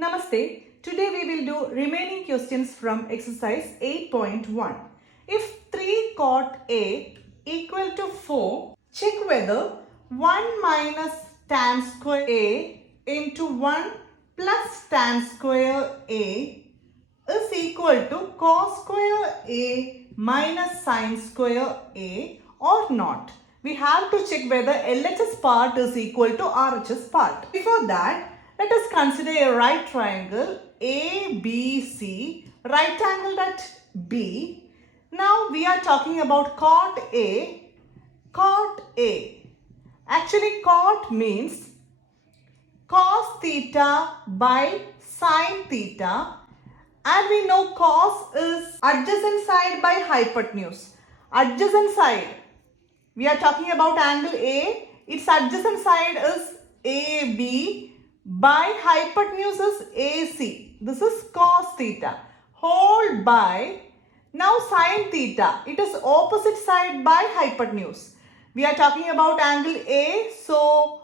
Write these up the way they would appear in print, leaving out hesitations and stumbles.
Namaste. Today we will do remaining questions from exercise 8.1. If 3 cot A equal to 4, check whether 1 minus tan square A into 1 plus tan square A is equal to cos square A minus sin square A or not. We have to check whether LHS part is equal to RHS part. Before that, let us consider a right triangle ABC, right angled at B. Now we are talking about cot A. Cot A. Actually, cot means cos theta by sin theta, and we know cos is adjacent side by hypotenuse. Adjacent side, we are talking about angle A. Its adjacent side is AB by hypotenuse is AC. This is cos theta whole by, now sin theta. It is opposite side by hypotenuse. We are talking about angle A. So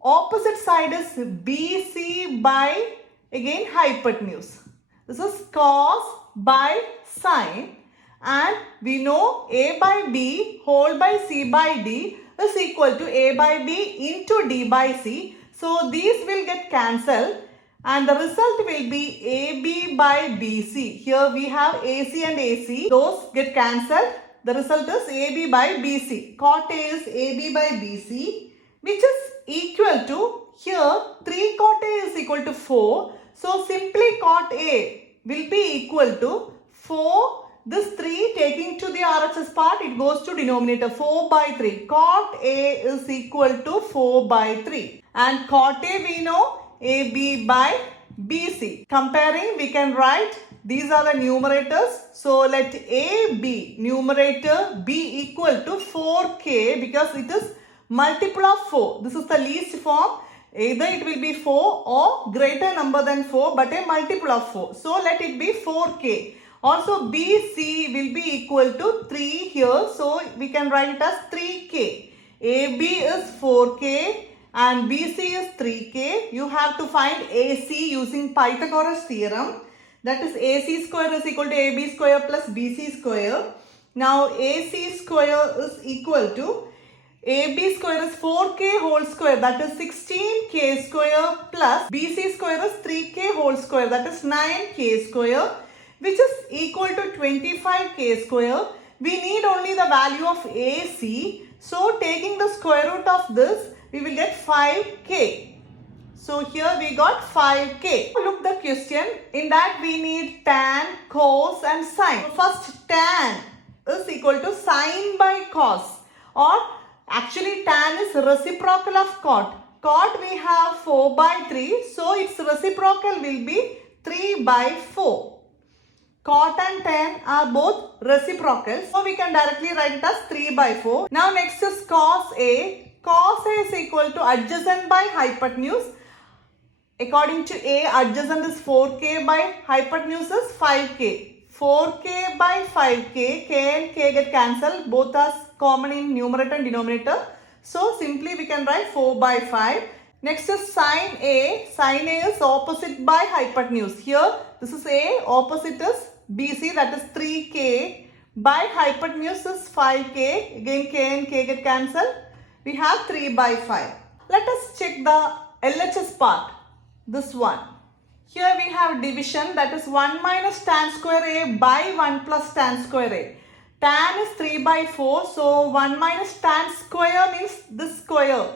opposite side is BC by again hypotenuse. This is cos by sin, and we know A by B whole by C by D is equal to A by B into D by C. So these will get cancelled and the result will be AB by BC. Here we have AC and AC. Those get cancelled. The result is AB by BC. Cot A is AB by BC, which is equal to, here 3 cot A is equal to 4. So simply cot A will be equal to 4. This 3 taking to the RHS part, it goes to denominator 4 by 3. Cot A is equal to 4 by 3. And cot A we know AB by BC. Comparing, we can write these are the numerators. So let AB numerator be equal to 4K because it is multiple of 4. This is the least form. Either it will be 4 or greater number than 4 but a multiple of 4. So let it be 4K. Also BC will be equal to 3 here. So we can write it as 3K. AB is 4K and BC is 3K. You have to find AC using Pythagoras theorem. That is AC square is equal to AB square plus BC square. Now AC square is equal to AB square is 4K whole square, that is 16K square, plus BC square is 3K whole square, that is 9K square, which is equal to 25K square. We need only the value of AC. So taking the square root of this, we will get 5K. So here we got 5K. Look the question. In that we need tan, cos and sin. So first tan is equal to sin by cos, or actually tan is reciprocal of cot. Cot we have 4 by 3. So its reciprocal will be 3 by 4. Cot and tan are both reciprocal. So we can directly write it as 3 by 4. Now next is cos A. Cos A is equal to adjacent by hypotenuse. According to A, adjacent is 4K by hypotenuse is 5K. 4K by 5K, K and K get cancelled. Both are common in numerator and denominator. So simply we can write 4 by 5. Next is sin A. Sin A is opposite by hypotenuse. Here this is A, opposite is BC, that is 3K. By hypotenuse is 5K. Again K and K get cancelled. We have 3 by 5. Let us check the LHS part. This one. Here we have division, that is 1 minus tan square A by 1 plus tan square A. Tan is 3 by 4. So 1 minus tan square means this square.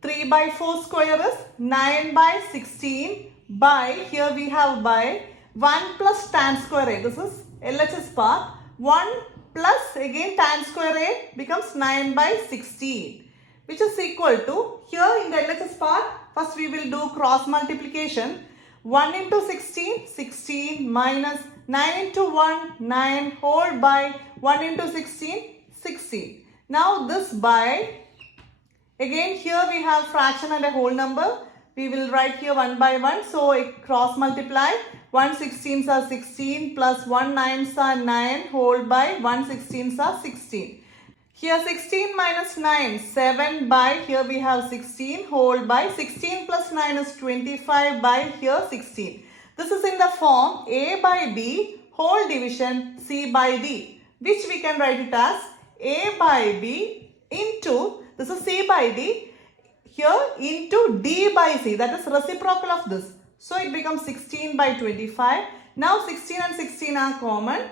3 by 4 square is 9 by 16 by, here we have by 1 plus tan square A. This is LHS part. 1 plus again tan square A becomes 9 by 16, which is equal to, here in the LHS part, first we will do cross multiplication. 1 into 16, 16 minus 9 into 1, 9 whole by 1 into 16, 16. Now this by, again here we have fraction and a whole number. We will write here 1 by 1. So cross multiply. 1 16s are 16 plus 1 9s are 9 whole by 1 16s are 16. Here 16 minus 9, 7 by, here we have 16 whole by, 16 plus 9 is 25 by, here 16. This is in the form A by B whole division C by D, which we can write it as A by B into, this is C by D, here into D by C, that is reciprocal of this. So it becomes 16 by 25. Now 16 and 16 are common.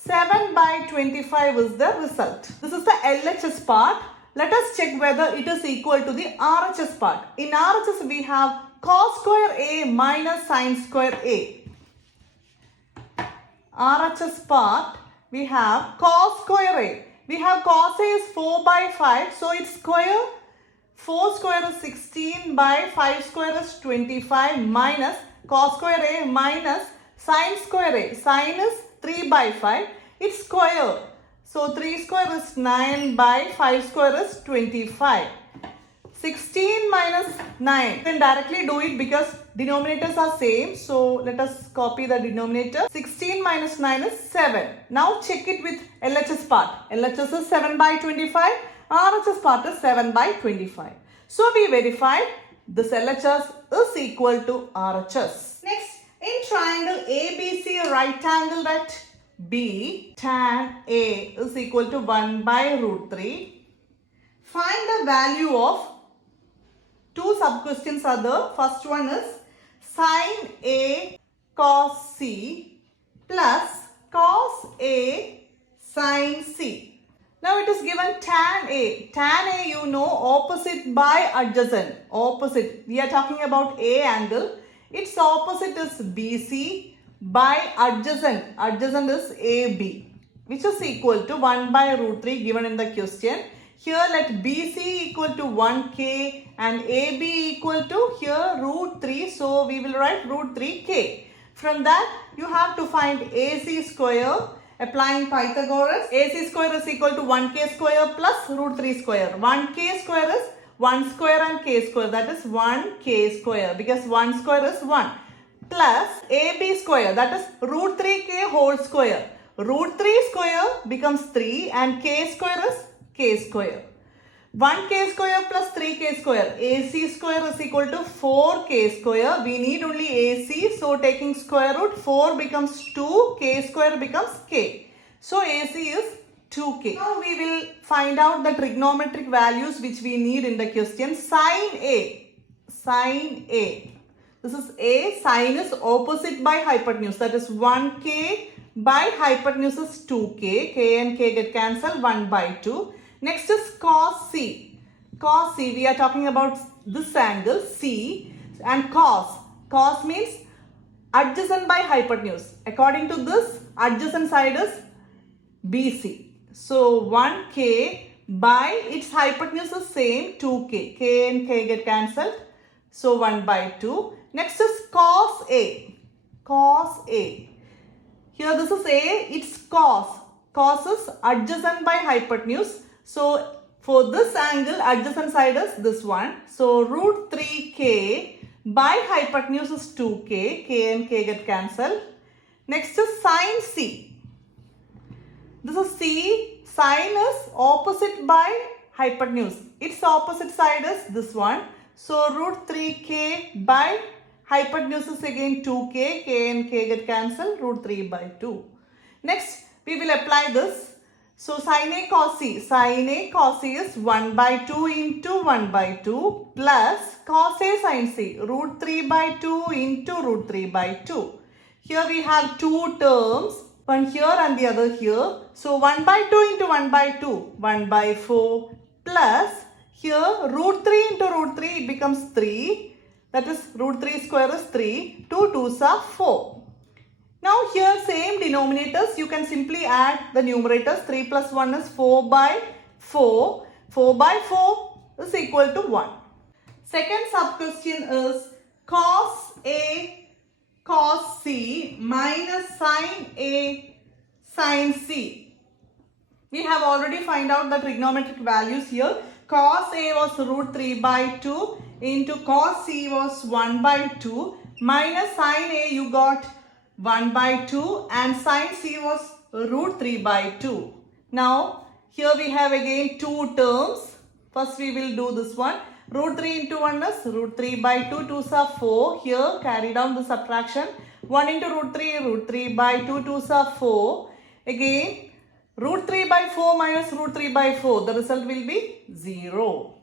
7 by 25 is the result. This is the LHS part. Let us check whether it is equal to the RHS part. In RHS we have cos square A minus sin square A. RHS part we have cos square A. We have cos A is 4 by 5. So its square, 4 square is 16 by 5 square is 25 minus cos square A minus sin square A. Sin is 3 by 5. Its square. So 3 square is 9 by 5 square is 25. 16 minus 9. You can directly do it because denominators are same. So let us copy the denominator. 16 minus 9 is 7. Now check it with LHS part. LHS is 7 by 25. RHS part is 7 by 25. So we verified this LHS is equal to RHS. Next, in triangle ABC right angled at B, tan A is equal to 1 by root 3. Find the value of two sub-questions are there. First one is sin A cos C plus cos A sin C. Now it is given tan A. Tan A you know opposite by adjacent. Opposite. We are talking about A angle. Its opposite is BC by adjacent. Adjacent is AB, which is equal to 1 by root 3 given in the question. Here let BC equal to 1K and AB equal to here root 3. So we will write root 3K. From that you have to find AC square. Applying Pythagoras, AC square is equal to 1K square plus root 3 square. 1K square is 1 square and K square, that is 1K square because 1 square is 1. Plus AB square, that is root 3K whole square. Root 3 square becomes 3 and K square is K square. 1K square plus 3K square. AC square is equal to 4K square. We need only AC. So taking square root, 4 becomes 2. K square becomes K. So AC is 2K. Now we will find out the trigonometric values which we need in the question. Sin A. Sin A. This is A. Sin is opposite by hypotenuse. That is 1K by hypotenuse is 2K. K and K get cancelled. 1 by 2. Next is cos C. Cos C, we are talking about this angle C and cos. Cos means adjacent by hypotenuse. According to this, adjacent side is BC. So 1K by its hypotenuse is same 2K. K and K get cancelled. So 1 by 2. Next is cos A. Cos A. Here this is A, it's cos. Cos is adjacent by hypotenuse. So for this angle, adjacent side is this one. So root 3K by hypotenuse is 2K. K and K get cancelled. Next is sin C. This is C. Sin is opposite by hypotenuse. Its opposite side is this one. So root 3K by hypotenuse is again 2K. K and K get cancelled. Root 3 by 2. Next, we will apply this. So sin A cos C. Sin A cos C is 1 by 2 into 1 by 2 plus cos A sin C. Root 3 by 2 into root 3 by 2. Here we have two terms. One here and the other here. So 1 by 2 into 1 by 2. 1 by 4 plus here root 3 into root 3 it becomes 3. That is root 3 square is 3. 2 2s are 4. Now here same denominators, you can simply add the numerators. 3 plus 1 is 4 by 4. 4 by 4 is equal to 1. Second sub question is cos A cos C minus sin A sin C. We have already find out the trigonometric values here. Cos A was root 3 by 2 into cos C was 1 by 2 minus sin A you got 1 by 2 and sin C was root 3 by 2. Now Here we have again two terms. First we will do this one. Root 3 into 1 is root 3 by 2. 2s are 4. Here carry down the subtraction. 1 into root 3 by 2. 2s are 4. Again root 3 by 4 minus root 3 by 4. The result will be 0.